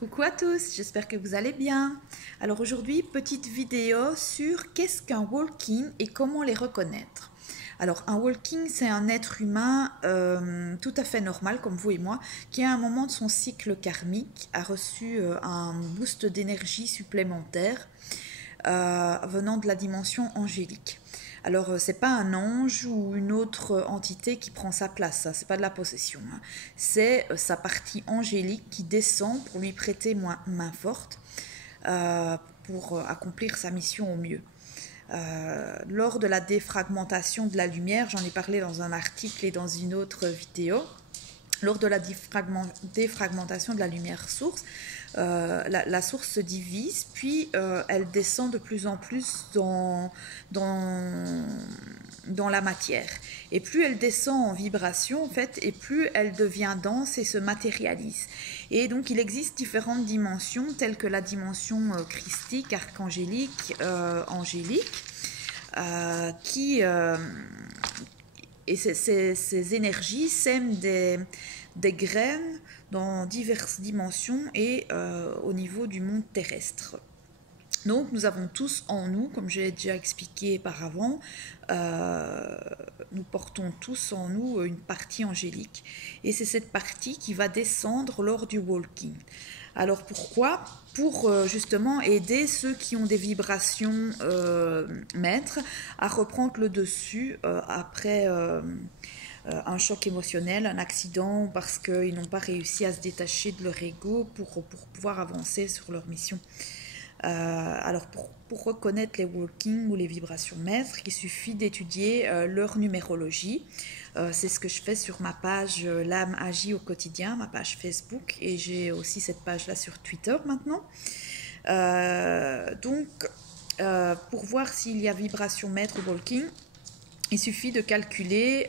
Coucou à tous, j'espère que vous allez bien. Alors aujourd'hui, petite vidéo sur qu'est-ce qu'un walking et comment les reconnaître. Alors un walking, c'est un être humain tout à fait normal comme vous et moi, qui à un moment de son cycle karmique a reçu un boost d'énergie supplémentaire venant de la dimension angélique. Alors, c'est pas un ange ou une autre entité qui prend sa place, ça, c'est pas de la possession. Hein. C'est sa partie angélique qui descend pour lui prêter main forte pour accomplir sa mission au mieux. Lors de la défragmentation de la lumière, j'en ai parlé dans un article et dans une autre vidéo, lors de la défragmentation de la lumière source, la source se divise, puis elle descend de plus en plus dans la matière. Et plus elle descend en vibration, en fait, et plus elle devient dense et se matérialise. Et donc, il existe différentes dimensions, telles que la dimension christique, archangélique, angélique, et ces énergies sèment des graines dans diverses dimensions et au niveau du monde terrestre. Donc nous avons tous en nous, comme j'ai déjà expliqué auparavant, nous portons tous en nous une partie angélique. Et c'est cette partie qui va descendre lors du walking. Alors pourquoi ? Pour justement aider ceux qui ont des vibrations maîtres à reprendre le dessus après un choc émotionnel, un accident, parce qu'ils n'ont pas réussi à se détacher de leur ego pour pouvoir avancer sur leur mission. Alors pour reconnaître les walking ou les vibrations maîtres, il suffit d'étudier leur numérologie. C'est ce que je fais sur ma page L'âme agit au quotidien, ma page Facebook, et j'ai aussi cette page-là sur Twitter maintenant. Pour voir s'il y a vibration maître ou walking, il suffit de calculer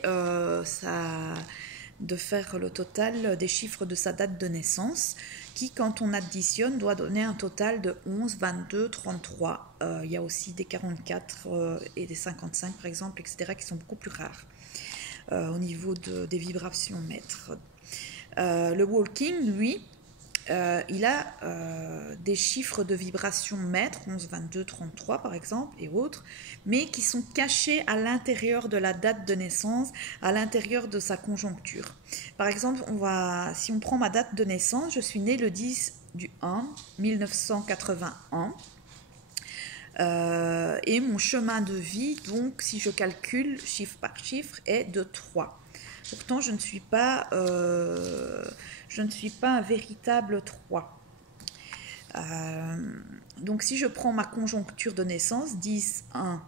de faire le total des chiffres de sa date de naissance, qui, quand on additionne, doit donner un total de 11, 22, 33. Il y a aussi des 44 et des 55, par exemple, etc., qui sont beaucoup plus rares au niveau des vibrations maîtres. Le walking, lui, il a des chiffres de vibration maîtres, 11, 22, 33 par exemple, et autres, mais qui sont cachés à l'intérieur de la date de naissance, à l'intérieur de sa conjoncture. Par exemple, si on prend ma date de naissance, je suis née le 10 du 1, 1981, et mon chemin de vie, donc si je calcule chiffre par chiffre, est de 3. Pourtant, je ne suis pas un véritable 3. Donc, si je prends ma conjoncture de naissance, 10-1,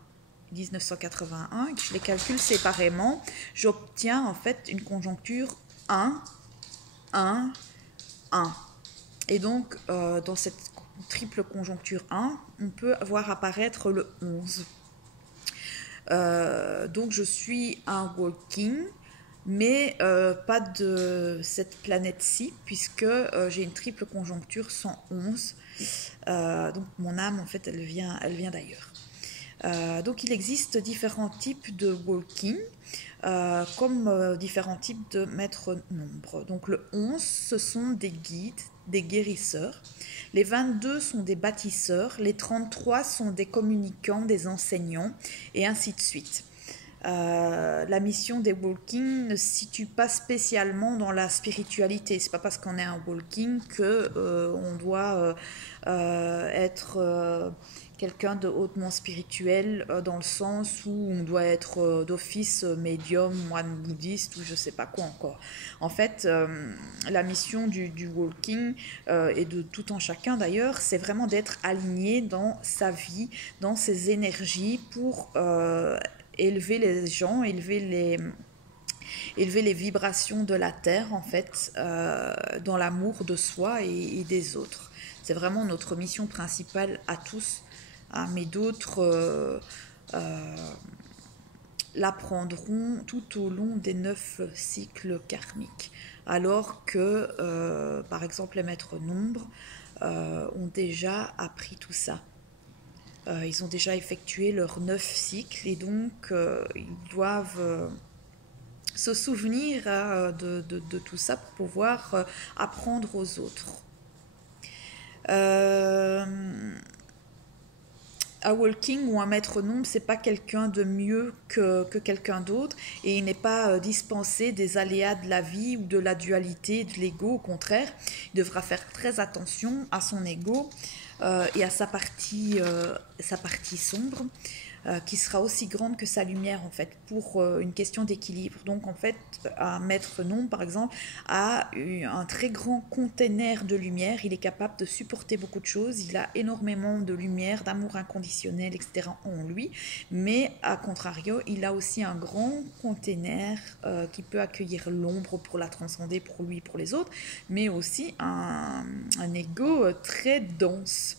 1981, et que je les calcule séparément, j'obtiens en fait une conjoncture 1, 1, 1. Et donc, dans cette triple conjoncture 1, on peut voir apparaître le 11. Donc, je suis un walking, mais pas de cette planète-ci, puisque j'ai une triple conjoncture 111. Donc mon âme, en fait, elle vient d'ailleurs. Donc il existe différents types de walking, comme différents types de maîtres nombres. Donc le 11, ce sont des guides, des guérisseurs. Les 22 sont des bâtisseurs. Les 33 sont des communicants, des enseignants, et ainsi de suite. La mission des walking ne se situe pas spécialement dans la spiritualité. C'est pas parce qu'on est un walking que on doit être quelqu'un de hautement spirituel, dans le sens où on doit être d'office médium, moine bouddhiste ou je sais pas quoi encore. En fait, la mission du walking et de tout en chacun d'ailleurs, c'est vraiment d'être aligné dans sa vie, dans ses énergies pour élever les gens, élever les vibrations de la terre, en fait, dans l'amour de soi et des autres. C'est vraiment notre mission principale à tous, hein, mais d'autres l'apprendront tout au long des 9 cycles karmiques. Alors que, par exemple, les maîtres nombres ont déjà appris tout ça. Ils ont déjà effectué leurs 9 cycles et donc ils doivent se souvenir de tout ça pour pouvoir apprendre aux autres. Euh, un walking ou un maître nombre, c'est pas quelqu'un de mieux que quelqu'un d'autre et il n'est pas dispensé des aléas de la vie ou de la dualité de l'ego. Au contraire, il devra faire très attention à son ego et à sa partie sombre. Qui sera aussi grande que sa lumière en fait pour une question d'équilibre. Donc en fait un maître nombre par exemple a un très grand conteneur de lumière, il est capable de supporter beaucoup de choses, il a énormément de lumière, d'amour inconditionnel, etc. en lui, mais à contrario il a aussi un grand conteneur qui peut accueillir l'ombre pour la transcender pour lui, pour les autres, mais aussi un ego très dense.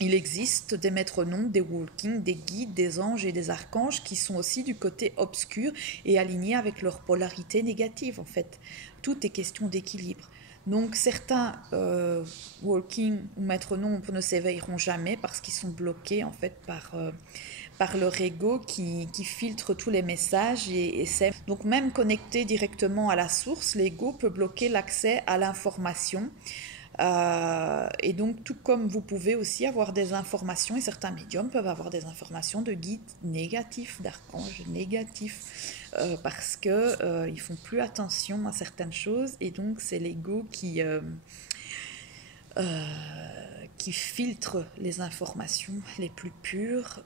Il existe des maîtres nombres, des walking, des guides, des anges et des archanges qui sont aussi du côté obscur et alignés avec leur polarité négative en fait. Tout est question d'équilibre. Donc certains walking ou maîtres nombres ne s'éveilleront jamais parce qu'ils sont bloqués en fait par leur ego qui filtre tous les messages et c'est donc même connecté directement à la source, l'ego peut bloquer l'accès à l'information. Et donc, tout comme vous pouvez aussi avoir des informations, et certains médiums peuvent avoir des informations de guides négatifs, d'archanges négatifs, parce que ils font plus attention à certaines choses, et donc c'est l'ego qui filtre les informations les plus pures.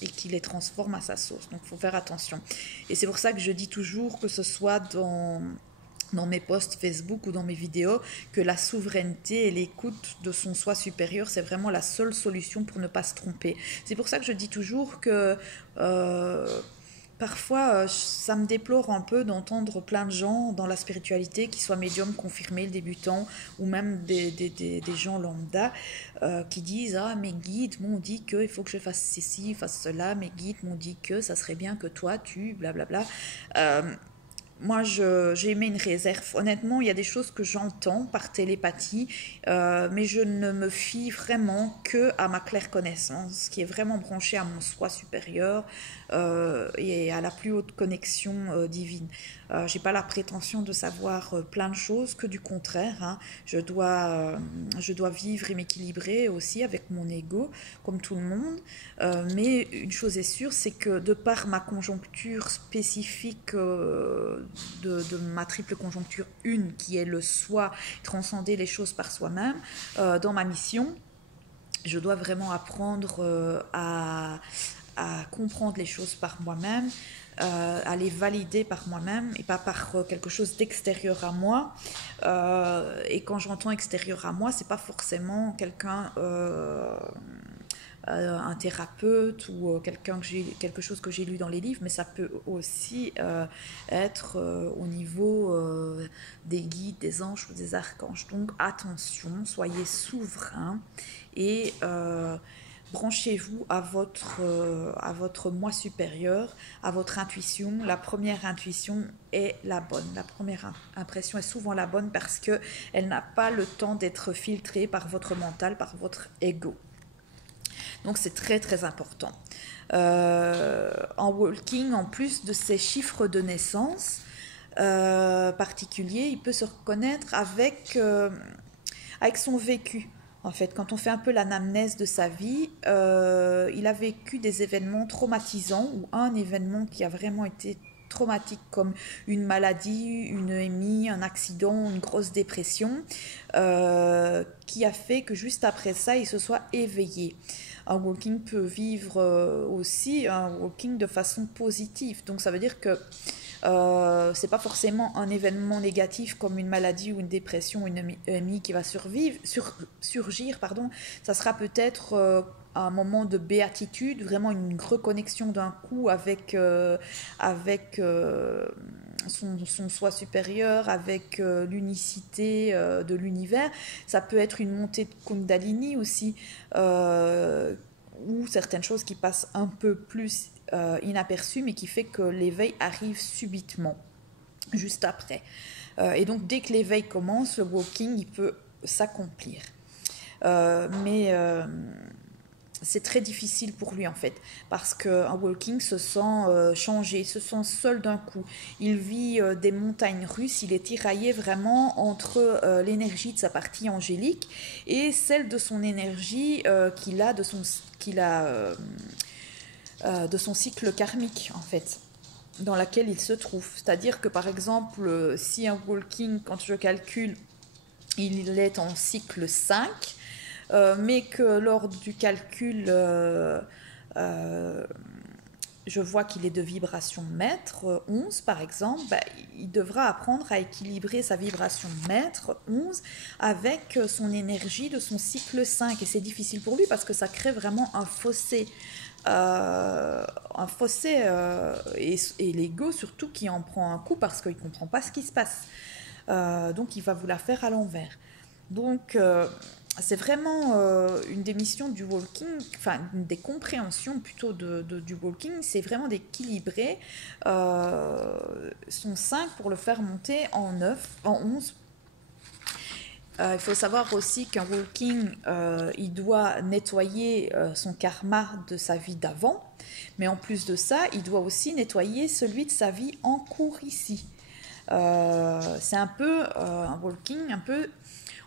Et qui les transforme à sa source. Donc, il faut faire attention. Et c'est pour ça que je dis toujours, que ce soit dans mes posts Facebook ou dans mes vidéos, que la souveraineté et l'écoute de son soi supérieur, c'est vraiment la seule solution pour ne pas se tromper. C'est pour ça que je dis toujours que parfois, ça me déplore un peu d'entendre plein de gens dans la spiritualité, qui soient médiums confirmés, débutants, ou même des gens lambda, qui disent « Ah, mes guides m'ont dit qu'il faut que je fasse ceci, fasse cela, mes guides m'ont dit que ça serait bien que toi, tu, blablabla. » Moi, j'ai mis une réserve. Honnêtement, il y a des choses que j'entends par télépathie, mais je ne me fie vraiment que à ma claire connaissance, qui est vraiment branchée à mon soi supérieur et à la plus haute connexion divine. J'ai pas la prétention de savoir plein de choses, que du contraire. Hein. Je dois vivre et m'équilibrer aussi avec mon ego, comme tout le monde. Mais une chose est sûre, c'est que de par ma conjoncture spécifique de ma triple conjoncture, une qui est le soi, transcender les choses par soi-même, dans ma mission, je dois vraiment apprendre à comprendre les choses par moi-même, à les valider par moi-même et pas par quelque chose d'extérieur à moi. Et quand j'entends extérieur à moi, c'est pas forcément quelqu'un un thérapeute ou quelque chose que j'ai lu dans les livres, mais ça peut aussi être au niveau des guides, des anges ou des archanges. Donc attention, soyez souverains et branchez-vous à votre moi supérieur, à votre intuition. La première intuition est la bonne. La première impression est souvent la bonne parce qu'elle n'a pas le temps d'être filtrée par votre mental, par votre ego. Donc c'est très très important. En walking, en plus de ses chiffres de naissance particuliers, il peut se reconnaître avec son vécu. En fait, quand on fait un peu l'anamnèse de sa vie, il a vécu des événements traumatisants ou un événement qui a vraiment été traumatique comme une maladie, une EMI, un accident, une grosse dépression, qui a fait que juste après ça, il se soit éveillé. Un walking peut vivre aussi un walking de façon positive. Donc ça veut dire que c'est pas forcément un événement négatif comme une maladie ou une dépression ou une EMI qui va surgir. Ça sera peut-être un moment de béatitude, vraiment une reconnexion d'un coup avec son soi supérieur, avec l'unicité de l'univers. Ça peut être une montée de Kundalini aussi, ou certaines choses qui passent un peu plus inaperçues, mais qui fait que l'éveil arrive subitement, juste après. Et donc, dès que l'éveil commence, le walking, il peut s'accomplir. Mais c'est très difficile pour lui en fait, parce qu'un walking se sent changé, se sent seul d'un coup. Il vit des montagnes russes, il est tiraillé vraiment entre l'énergie de sa partie angélique et celle de son énergie qu'il a, de son cycle karmique en fait, dans laquelle il se trouve. C'est-à-dire que par exemple, si un walking, quand je calcule, il est en cycle 5, mais que lors du calcul, je vois qu'il est de vibration maître 11 par exemple, bah, il devra apprendre à équilibrer sa vibration maître 11 avec son énergie de son cycle 5. Et c'est difficile pour lui parce que ça crée vraiment un fossé. Et l'ego surtout qui en prend un coup parce qu'il ne comprend pas ce qui se passe. Donc il va vous la faire à l'envers. Donc c'est vraiment une des missions du walking, enfin une des compréhensions plutôt du walking, c'est vraiment d'équilibrer son 5 pour le faire monter en 9, en 11. Il faut savoir aussi qu'un walking, il doit nettoyer son karma de sa vie d'avant, mais en plus de ça, il doit aussi nettoyer celui de sa vie en cours ici. C'est un peu un walking, un peu,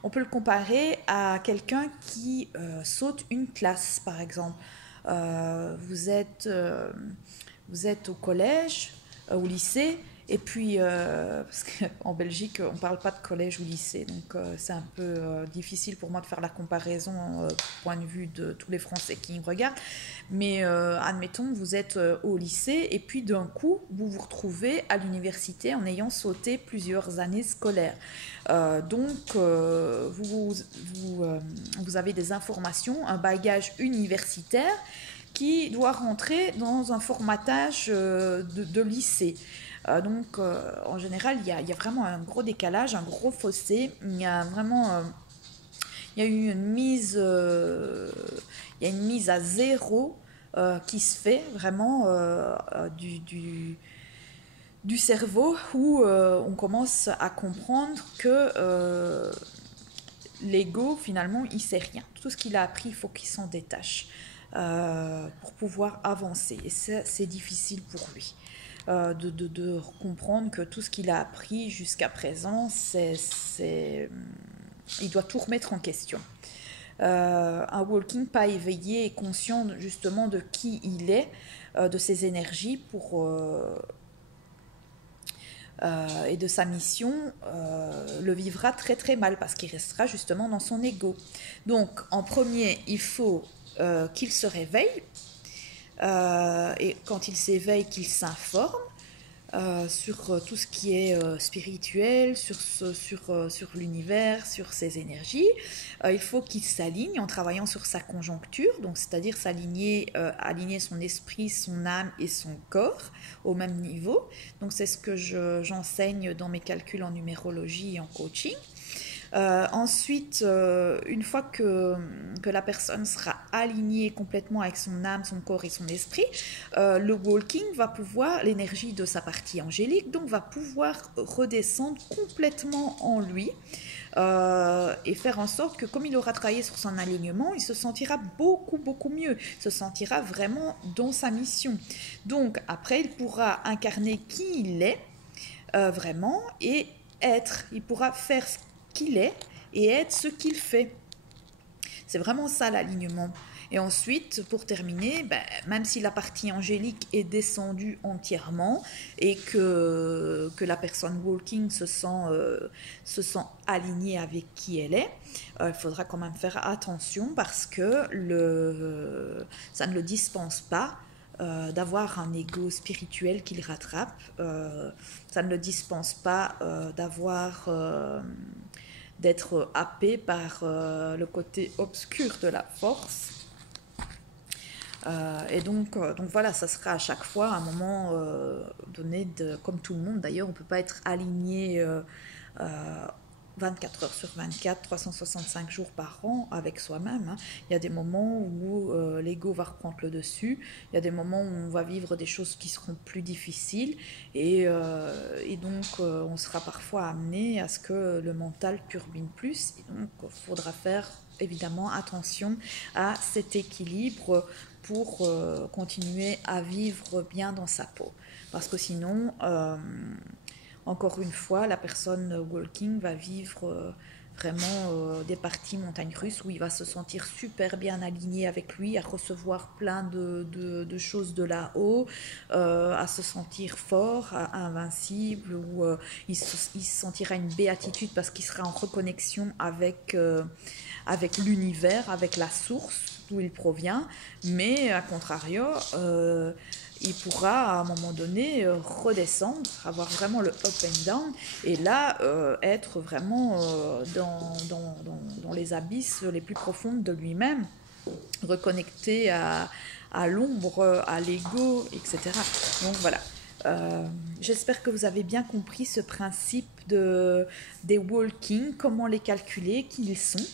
on peut le comparer à quelqu'un qui saute une classe, par exemple. Vous êtes au collège, au lycée, et puis, parce qu'en Belgique, on ne parle pas de collège ou lycée, donc c'est un peu difficile pour moi de faire la comparaison du point de vue de tous les Français qui me regardent. Mais admettons, vous êtes au lycée, et puis d'un coup, vous vous retrouvez à l'université en ayant sauté plusieurs années scolaires. Donc, vous avez des informations, un bagage universitaire qui doit rentrer dans un formatage de lycée. Donc, en général, il y a vraiment un gros décalage, un gros fossé. Il y a vraiment, il y a eu il y a une mise à zéro qui se fait vraiment du cerveau où on commence à comprendre que l'ego, finalement, il sait rien. Tout ce qu'il a appris, il faut qu'il s'en détache pour pouvoir avancer. Et c'est difficile pour lui. De comprendre que tout ce qu'il a appris jusqu'à présent, il doit tout remettre en question. Un walking pas éveillé et conscient justement de qui il est, de ses énergies et de sa mission, le vivra très très mal parce qu'il restera justement dans son ego. Donc en premier, il faut qu'il se réveille, et quand il s'éveille, qu'il s'informe sur tout ce qui est spirituel, sur l'univers, sur ses énergies. Il faut qu'il s'aligne en travaillant sur sa conjoncture, donc c'est-à-dire aligner son esprit, son âme et son corps au même niveau. Donc c'est ce que j'enseigne dans mes calculs en numérologie et en coaching. Ensuite, une fois que la personne sera alignée complètement avec son âme, son corps et son esprit, le walking va pouvoir, l'énergie de sa partie angélique, donc va pouvoir redescendre complètement en lui et faire en sorte que comme il aura travaillé sur son alignement, il se sentira beaucoup, beaucoup mieux, il se sentira vraiment dans sa mission. Donc après, il pourra incarner qui il est vraiment et il pourra faire ce qu'il est et être ce qu'il fait. C'est vraiment ça l'alignement. Et ensuite, pour terminer, même si la partie angélique est descendue entièrement et que la personne walking se sent alignée avec qui elle est, il faudra quand même faire attention parce que ça ne le dispense pas d'avoir un ego spirituel qu'il rattrape. Ça ne le dispense pas d'être happé par le côté obscur de la force. Et donc voilà, ça sera à chaque fois un moment donné, comme tout le monde d'ailleurs, on ne peut pas être aligné 24 heures sur 24, 365 jours par an avec soi-même. Hein. Il y a des moments où l'ego va reprendre le dessus, il y a des moments où on va vivre des choses qui seront plus difficiles et donc on sera parfois amené à ce que le mental turbine plus et donc il faudra faire évidemment attention à cet équilibre pour continuer à vivre bien dans sa peau. Parce que sinon, encore une fois, la personne walking va vivre vraiment des parties montagnes russes où il va se sentir super bien aligné avec lui, à recevoir plein de choses de là-haut, à se sentir fort, invincible, ou il se sentira une béatitude parce qu'il sera en reconnexion avec l'univers, avec la source d'où il provient, mais à contrario, il pourra à un moment donné redescendre, avoir vraiment le up and down, et là être vraiment dans les abysses les plus profondes de lui-même, reconnecté à l'ombre, à l'ego, etc. Donc voilà. J'espère que vous avez bien compris ce principe des walking, comment les calculer, qui ils sont.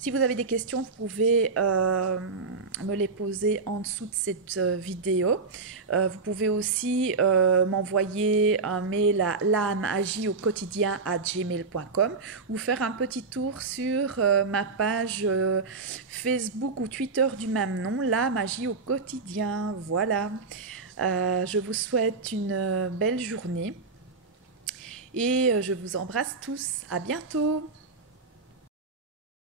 Si vous avez des questions, vous pouvez me les poser en dessous de cette vidéo. Vous pouvez aussi m'envoyer un mail à l'âme-agit-au-quotidien@gmail.com ou faire un petit tour sur ma page Facebook ou Twitter du même nom, l'âme agit au quotidien. Voilà. Je vous souhaite une belle journée et je vous embrasse tous. À bientôt.